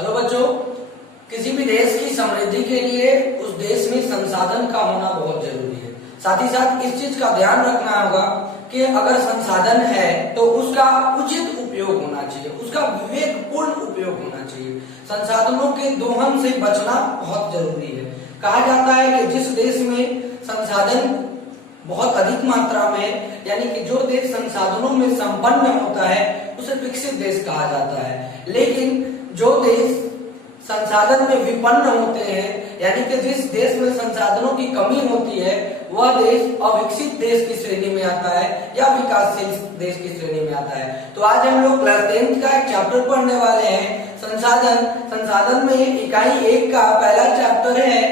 Hello बच्चों, किसी भी देश की समृद्धि के लिए उस देश में संसाधन का होना बहुत जरूरी है। साथ ही साथ इस चीज का ध्यान रखना होगा कि अगर संसाधन है तो उसका उचित उपयोग होना चाहिए, उसका विवेकपूर्ण उपयोग होना चाहिए। संसाधनों के दोहन से बचना बहुत जरूरी है। कहा जाता है कि जिस देश में संसाधन बहुत अधिक मात्रा में, यानी कि जो देश संसाधनों में संपन्न होता है उसे विकसित देश कहा जाता है। लेकिन जो देश संसाधन में विपन्न होते हैं, यानी कि जिस देश में संसाधनों की कमी होती है, वह देश अविकसित देश की श्रेणी में आता है या विकासशील देश की श्रेणी में आता है। तो आज हम लोग क्लास 10th का एक चैप्टर पढ़ने वाले हैं, संसाधन। संसाधन में इकाई 1 का पहला चैप्टर है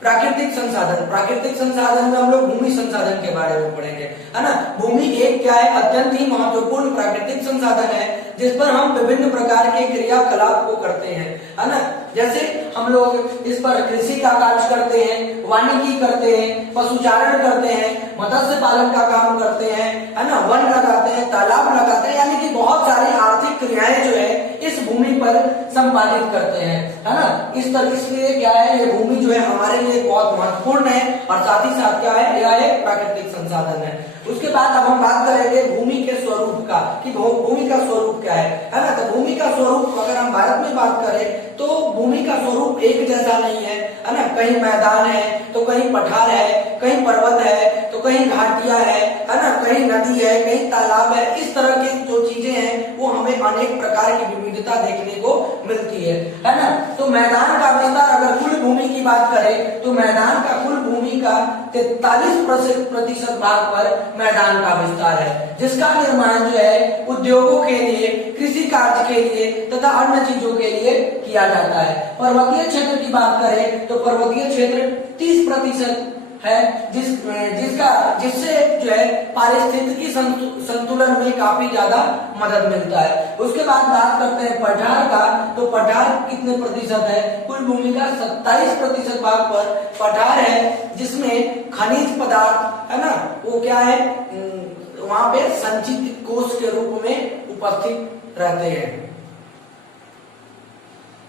प्राकृतिक संसाधन। प्राकृतिक संसाधन में हम लोग भूमि संसाधन के बारे में पढ़ेंगे, है ना। भूमि एक क्या है? अत्यंत ही महत्वपूर्ण प्राकृतिक संसाधन है जिस पर हम विभिन्न प्रकार के क्रियाकलाप को करते हैं, है ना। जैसे हम लोग इस पर कृषि का कार्य करते हैं, वानिकी करते हैं, पशुचारण करते हैं, मत्स्य पालन का काम करते हैं, है ना, वन लगाते हैं, तालाब लगाते हैं, यानी कि बहुत सारी आर्थिक क्रियाएं जो है इस भूमि पर संपादित करते हैं, है ना। इस तरह इसलिए क्या है, ये भूमि जो है हमारे लिए बहुत महत्वपूर्ण है और साथ ही साथ क्या है, यह एक प्राकृतिक संसाधन है। उसके बाद अब हम बात करेंगे भूमि के स्वरूप का, कि भूमि का स्वरूप क्या है ना। तो भूमि का स्वरूप अगर हम भारत में बात करें तो भूमि का स्वरूप एक जैसा नहीं है ना। कहीं मैदान है तो कहीं पठार है, कहीं पर्वत है तो कहीं घाटियां है ना, कहीं नदी है, कहीं तालाब है। इस तरह की जो चीजें हैं वो हमें अनेक प्रकार की विविधता देखने को मिलती है ना। तो मैदान का विस्तार, अगर कुल भूमि की बात करें तो मैदान का कुल भूमि का 43% भाग पर मैदान का विस्तार है, जिसका निर्माण जो है उद्योगों के लिए, कृषि कार्य के लिए तथा अन्य चीजों के लिए किया जाता है। पर्वतीय क्षेत्र की बात करें तो पर्वतीय क्षेत्र 30% है, जिससे जो है पारिस्थितिकी संतुलन में काफी ज्यादा मदद मिलता है। उसके बाद बात करते हैं पठार का, तो पठार कितने प्रतिशत है? कुल भूमि का 27% भाग पर पठार है, जिसमें खनिज पदार्थ, है ना, वो क्या है, वहां पे संचित कोष के रूप में उपस्थित रहते हैं।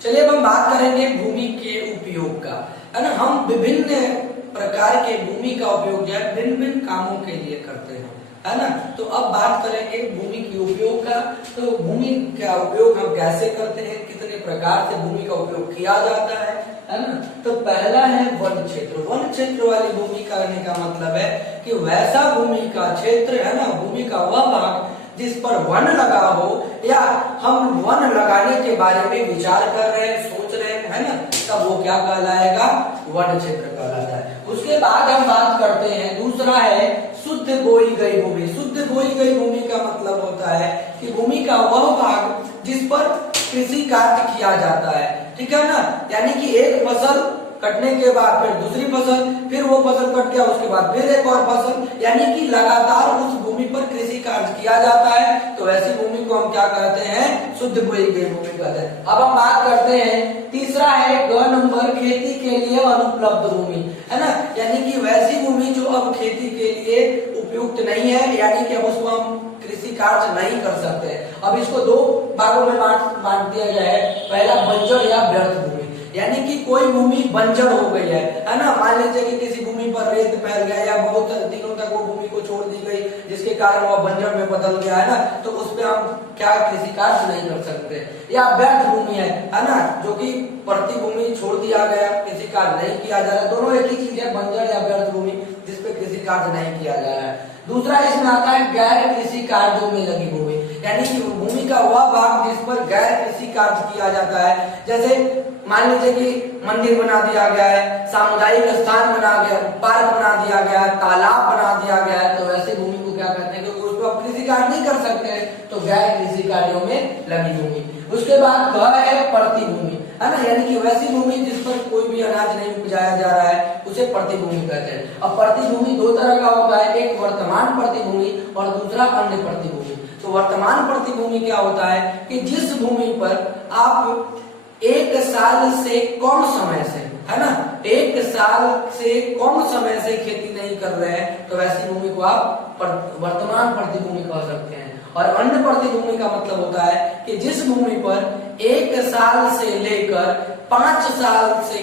चलिए अब हम बात करेंगे भूमि के उपयोग का, है ना। हम विभिन्न प्रकार के भूमि का उपयोग जो है भिन्न भिन्न कामों के लिए करते हैं, है ना। तो अब बात करेंगे भूमि के उपयोग का। तो भूमि का उपयोग हम कैसे करते हैं, कितने प्रकार से भूमि का उपयोग किया जाता है ना। तो पहला है वन क्षेत्र। वन क्षेत्र वाली भूमि करने का मतलब है कि वैसा भूमि का क्षेत्र, है ना, भूमि का वह भाग जिस पर वन लगा हो या हम वन लगाने के बारे में विचार कर रहे हैं, सोच रहे हैं, है ना, तब वो क्या कहलाएगा? वन क्षेत्र कहलाता है। उसके बाद हम बात करते हैं, दूसरा है शुद्ध बोई गई भूमि। शुद्ध बोई गई भूमि का मतलब होता है कि भूमि का वह भाग जिस पर कृषि कार्य किया जाता है, ठीक है ना। यानी कि एक फसल कटने के बाद फिर दूसरी फसल, फिर वो फसल कट गया उसके बाद फिर एक और फसल, यानी कि लगातार उस भूमि पर कृषि कार्य किया जाता है। तो ऐसी भूमि को हम क्या कहते हैं? शुद्ध बोई गई भूमि कहते हैं। अब हम बात करते हैं, तीसरा है ग नंबर, खेती के लिए अनुपलब्ध भूमि, है ना। यानी कि वैसी भूमि जो अब खेती के लिए उपयुक्त नहीं है, यानी कि अब उसको हम कृषि कार्य नहीं कर सकते। अब इसको दो भागों में बांट दिया गया है। पहला बंजर या व्यर्थ भूमि, यानी कि कोई भूमि बंजर हो गई है ना। मान लीजिए कि किसी भूमि पर रेत फैल गया या बहुत दिनों तक वो भूमि को छोड़ दी गई, जिसके कारण वो बंजर में बदल गया, है ना, तो उस पर हम क्या कृषि कार्य नहीं कर सकते। या व्यर्थ भूमि है ना, जो कि प्रति भूमि छोड़ दिया गया, कृषि कार्य नहीं किया जा रहा। दोनों एक ही चीज है, बंजर या व्यर्थ भूमि, जिसपे कृषि कार्य नहीं किया जा रहा है। दूसरा इसमें आता है गैर कृषि कार्यों में लगी भूमि, यानी कि भूमि का वह भाग जिस पर गैर कृषि कार्य किया जाता है। जैसे मान लीजिए कि मंदिर बना दिया गया है, सामुदायिक स्थान बना गया, पार्क बना दिया गया, तालाब बना दिया गया है, तो ऐसी भूमि को क्या कहते हैं? क्योंकि उसको आप कृषि कार्य नहीं कर सकते, तो गैर कृषि कार्यों में लगी भूमि। उसके बाद है प्रति भूमि, है ना, यानी कि वैसी भूमि जिस पर कोई भी अनाज नहीं उपजाया जा रहा है, उसे प्रति भूमि कहते हैं। अब प्रति भूमि दो तरह का होता है, एक वर्तमान प्रति भूमि और दूसरा अन्य प्रति भूमि। तो वर्तमान प्रति भूमि क्या होता है कि जिस भूमि पर आप 1 साल से कम समय से, है ना, 1 साल से कम समय से खेती नहीं कर रहे हैं, तो वैसी भूमि को आप वर्तमान प्रति भूमि कह सकते हैं। और अन्य प्रति भूमि का मतलब होता है कि जिस भूमि पर 1 साल से लेकर 5 साल से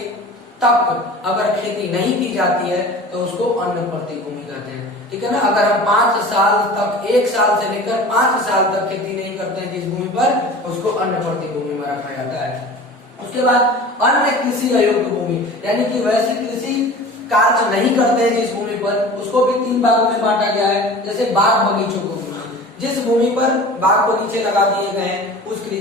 तक अगर खेती नहीं की जाती है तो उसको अन्न प्रतिभूमि कहते हैं। ठीक है ना, अगर हम 5 साल तक 1 साल से लेकर 5 साल तक खेती नहीं करते हैं जिस भूमि पर, उसको अन्न प्रतिभूमि में रखा जाता है। उसके बाद अन्य कृषि अयोग्य भूमि, यानी कि वैसे कृषि कार्य नहीं करते हैं जिस भूमि पर, उसको भी 3 भागों में बांटा गया है। जैसे बाग बगीचों को, जिस भूमि पर बाग बगीचे लगा दिए गए हैं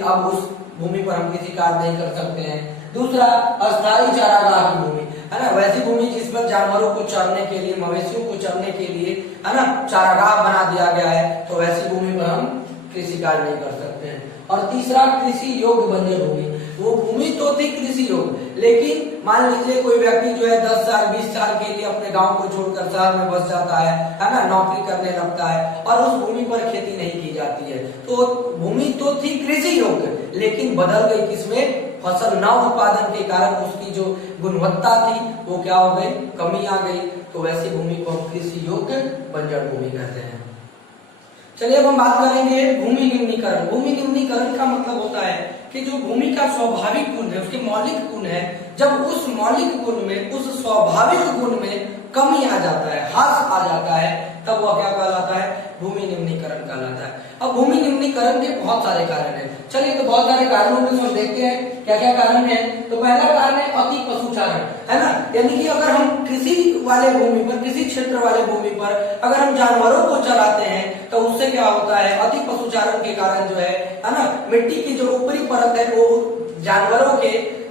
अब उस भूमि पर हम किसी कार्य नहीं कर सकते हैं। दूसरा, अस्थायी चारागाह की भूमि, है ना, वैसी भूमि जिस पर जानवरों को चरने के लिए, मवेशियों को चरने के लिए, है ना, चारागाह बना दिया गया है, तो वैसी भूमि पर हम कृषि कार्य नहीं कर सकते हैं। और तीसरा, कृषि योग्य बंजर भूमि, वो भूमि तो थी कृषि योग्य, लेकिन मान लीजिए कोई व्यक्ति जो है 10 साल 20 साल के लिए अपने गांव को छोड़कर शहर में बस जाता है ना, नौकरी करने लगता है और उस भूमि पर खेती नहीं की जाती है, तो भूमि तो थी कृषि योग्य लेकिन बदल गई किसमें, फसल न उत्पादन के कारण उसकी जो गुणवत्ता थी वो क्या हो गई, कमी आ गई, तो वैसी भूमि को हम कृषि योग्य बंजर भूमि कहते हैं। चलिए अब हम बात करेंगे भूमि निम्नीकरण। भूमि निम्नीकरण का मतलब होता है कि जो भूमि का स्वाभाविक गुण है, उसके मौलिक गुण है, जब उस मौलिक गुण में, उस स्वाभाविक गुण में कमी आ जाता है, ह्रास आ जाता है, तब वह क्या कहलाता है, भूमि निम्नीकरण कहलाता है। अब भूमि निम्नीकरण के बहुत सारे कारण हैं। चलिए तो बहुत सारे कारणों में हम देखते हैं क्या क्या कारण है। तो पहला कारण है अति पशुचारण, है ना, यानी कि अगर हम कृषि वाले भूमि पर, कृषि क्षेत्र वाले भूमि पर अगर हम जानवरों को चराते हैं तो उससे क्या होता है, अति पशुचारण के कारण जो है ना, मिट्टी की जो ऊपरी परत है वो जानवरों के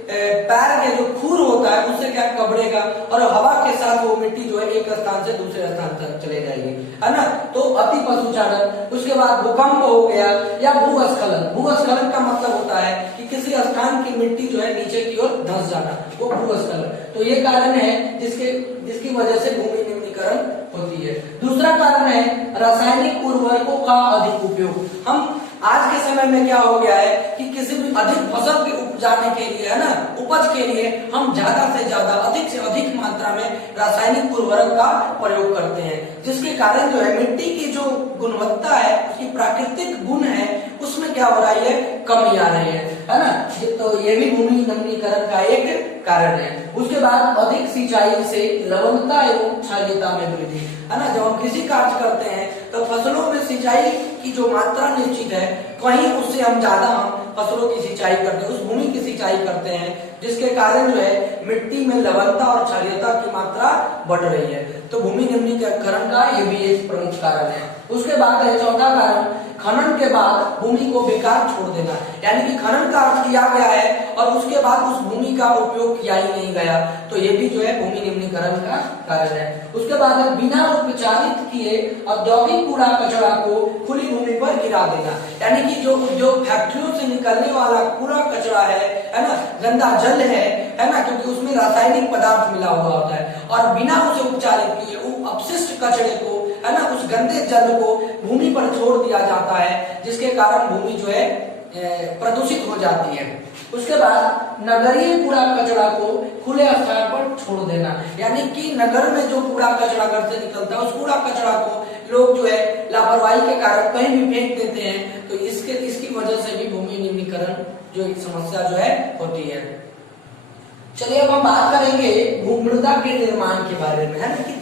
पैर के जो खूर होता है उससे क्या कबड़ेगा और हवा के साथ वो मिट्टी जो है एक स्थान से दूसरे स्थान तक चले जाएगी, है ना, तो अति पशुचारण। उसके बाद भूकंप हो गया या भूस्खलन। भूस्खलन का मतलब होता है कि किसी स्थान की मिट्टी जो है नीचे की ओर धंस जाना, वो भूस्खलन। तो ये कारण है जिसकी वजह से भूमि निम्नीकरण होती है। दूसरा कारण है रासायनिक उर्वरकों का अधिक उपयोग। हम आज के समय में क्या हो गया है कि किसी भी अधिक फसल के उपजाने के लिए, है ना, उपज के लिए हम ज्यादा से ज्यादा, अधिक से अधिक मात्रा में रासायनिक उर्वरक का प्रयोग करते हैं, जिसके कारण जो है मिट्टी की जो गुणवत्ता है, उसकी प्राकृतिक गुण है, उसमें क्या हो रही है, कमी आ रही है ना। तो ये भी भूमि निम्नीकरण का एक कारण है। उसके बाद अधिक सिंचाई से लवणता एवं क्षारीयता में वृद्धि, है ना, जब हम कृषि कार्य करते हैं तो फसलों में सिंचाई की जो मात्रा निश्चित है, कहीं उससे हम ज्यादा फसलों की सिंचाई करते हैं, उस भूमि की सिंचाई करते हैं, जिसके कारण जो है मिट्टी में लवणता और क्षारीयता की मात्रा बढ़ रही है। तो भूमि निम्नीकरण का ये भी एक प्रमुख कारण है। उसके बाद है चौथा कारण, खनन के बाद भूमि को बेकार छोड़ देना, यानी कि खनन कार्य किया गया है और उसके बाद उस भूमि का उपयोग किया ही नहीं गया, तो ये भी जो है भूमि निम्नीकरण का कारण है। उसके बाद है बिना उपचारित किए औद्योगिक कूड़ा कचरा को खुली भूमि पर गिरा देना, यानी कि जो फैक्ट्रियों से निकलने वाला कूड़ा कचरा है ना, गंदा जल है ना, क्योंकि उसमें रासायनिक पदार्थ मिला हुआ होता है, और बिना उसे उपचारित किए अपशिष्ट कचरे को, है ना, उस गंदे जल को भूमि पर छोड़ दिया जाता है, जिसके कारण भूमि जो है प्रदूषित हो जाती है। उसके बाद नगरीय कूड़ा कचरा को खुले स्थान पर छोड़ देना, यानी कि नगर में जो कूड़ा कचरा घर से निकलता है उस कूड़ा कचरा को लोग जो है लापरवाही के कारण कहीं भी फेंक देते हैं, तो इसकी वजह से भी भूमि निम्नीकरण जो एक समस्या जो है होती है। चलिए अब हम बात करेंगे मृदा के निर्माण के बारे में, है ना, कि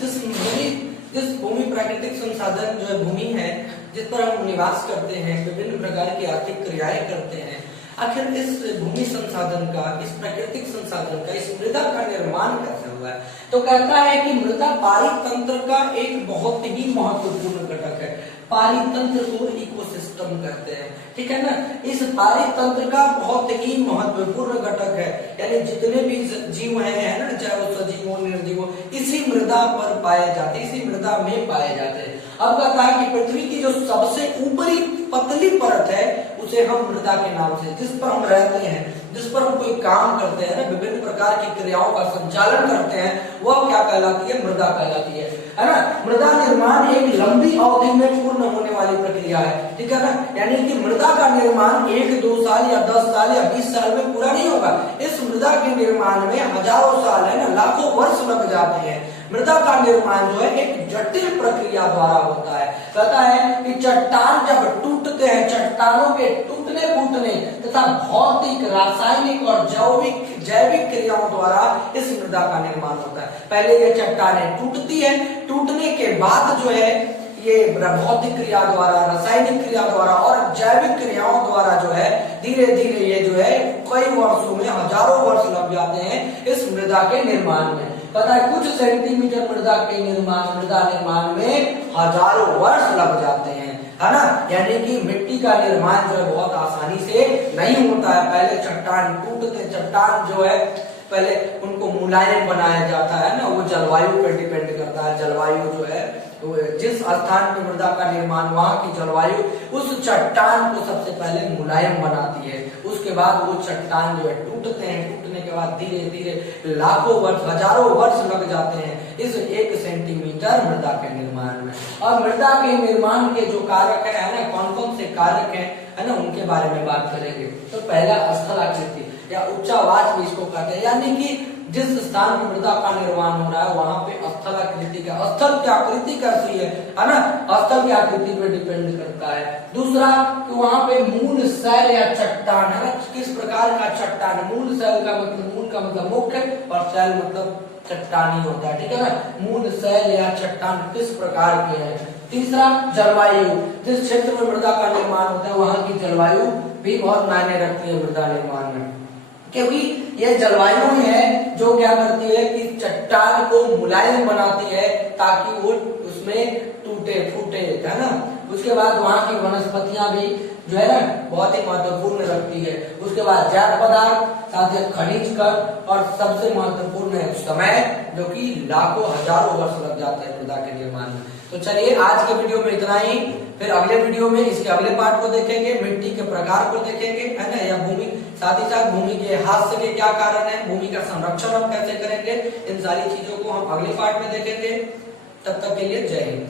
जिस भूमि प्राकृतिक संसाधन जो है भूमि है, जिस पर हम निवास करते हैं, विभिन्न प्रकार की आर्थिक क्रियाएं करते हैं, आखिर इस भूमि संसाधन का, इस प्राकृतिक संसाधन का, इस मृदा का निर्माण कैसे हुआ है। तो कहता है कि मृदा पारितंत्र का एक बहुत ही महत्वपूर्ण घटक है। पारितंत्र को इकोसिस्टम कहते हैं, ठीक है ना। इस पारितंत्र का बहुत ही महत्वपूर्ण घटक है, यानी जितने भी जीव है ना, चाहे वो सजीव हो निर्जीव हो, इसी मृदा पर पाए जाते, इसी मृदा में पाए जाते हैं। अब कहता है कि पृथ्वी की जो सबसे ऊपरी पतली परत है उसे हम मृदा के नाम से, जिस पर हम रहते हैं, जिस पर हम कोई काम करते हैं ना, विभिन्न प्रकार की क्रियाओं का संचालन करते हैं, वह क्या कहलाती है, मृदा कहलाती है ना। मृदा निर्माण एक लंबी अवधि में पूर्ण होने वाली प्रक्रिया है, ठीक है ना, यानी कि मृदा का निर्माण 1-2 साल या 10 साल या 20 साल में पूरा नहीं होगा। इस मृदा के निर्माण में हजारों साल, है ना, लाखों वर्ष लग जाते हैं। मृदा का निर्माण जो है एक जटिल प्रक्रिया द्वारा होता है। कहता है कि चट्टान जब टूटते हैं, चट्टानों के टूटने फूटने तथा भौतिक, रासायनिक और जैविक क्रियाओं द्वारा इस मृदा का निर्माण होता है। पहले ये चट्टानें टूटती है, टूटने के बाद जो है ये भौतिक क्रिया द्वारा, रासायनिक क्रिया द्वारा और जैविक क्रियाओं द्वारा जो है धीरे धीरे ये जो है कई वर्षों में, हजारों वर्ष लग जाते हैं इस मृदा के निर्माण में। पता है, कुछ सेंटीमीटर मृदा निर्माण में हजारों वर्ष लग जाते हैं, है ना। यानी कि मिट्टी का निर्माण जो है बहुत आसानी से नहीं होता है। पहले चट्टान टूटते, चट्टान जो है पहले उनको मुलायम बनाया जाता है ना, वो जलवायु पर डिपेंड करता है। जलवायु जो है जिस स्थान पे मृदा का निर्माण, वहां की जलवायु उस चट्टान को सबसे पहले मुलायम बनाती है। उसके बाद वो चट्टान जो है टूटते हैं, टूटने के बाद धीरे धीरे लाखों वर्ष, हजारों वर्ष लग जाते हैं इस 1 सेंटीमीटर मृदा के निर्माण में। और मृदा के निर्माण के जो कारक है ना, कौन कौन से कारक है ना, उनके बारे में बात करेंगे। तो पहला स्थलाकृति या उच्चावाच भी इसको कहते हैं, यानी कि जिस स्थान पर मृदा का निर्माण हो रहा है वहां पे स्थलाकृति का, स्थल की आकृति कैसी है ना, स्थल की आकृति पे डिपेंड करता है। दूसरा कि वहां पे मूल शैल या चट्टान है ना, किस प्रकार का चट्टान। मूल शैल का मतलब, मूल का मतलब मुख्य और शैल मतलब चट्टानी होता है, ठीक है ना। मूल शैल या चट्टान किस प्रकार के हैं। तीसरा जलवायु, जिस क्षेत्र में मृदा का निर्माण होता है वहां की जलवायु भी बहुत मायने रखती है मृदा निर्माण में, क्योंकि ये जलवायु है जो क्या करती है कि चट्टान को मुलायम बनाती है ताकि वो उसमें टूटे फूटे, है ना। उसके बाद वहां की वनस्पतियां भी जो है ना बहुत ही महत्वपूर्ण रखती है। उसके बाद जैव पदार्थ, साथ ही खनिज कण और सबसे महत्वपूर्ण है समय, जो कि लाखों हजारों वर्ष लग जाते हैं मृदा के निर्माण में। तो चलिए आज के वीडियो में इतना ही, फिर अगले वीडियो में इसके अगले पार्ट को देखेंगे, मिट्टी के प्रकार को देखेंगे, है ना, या भूमि, साथ ही साथ भूमि के हादसे के क्या कारण है, भूमि का संरक्षण हम कैसे करेंगे, इन सारी चीजों को हम अगले पार्ट में देखेंगे। तब तक के लिए जय हिंद।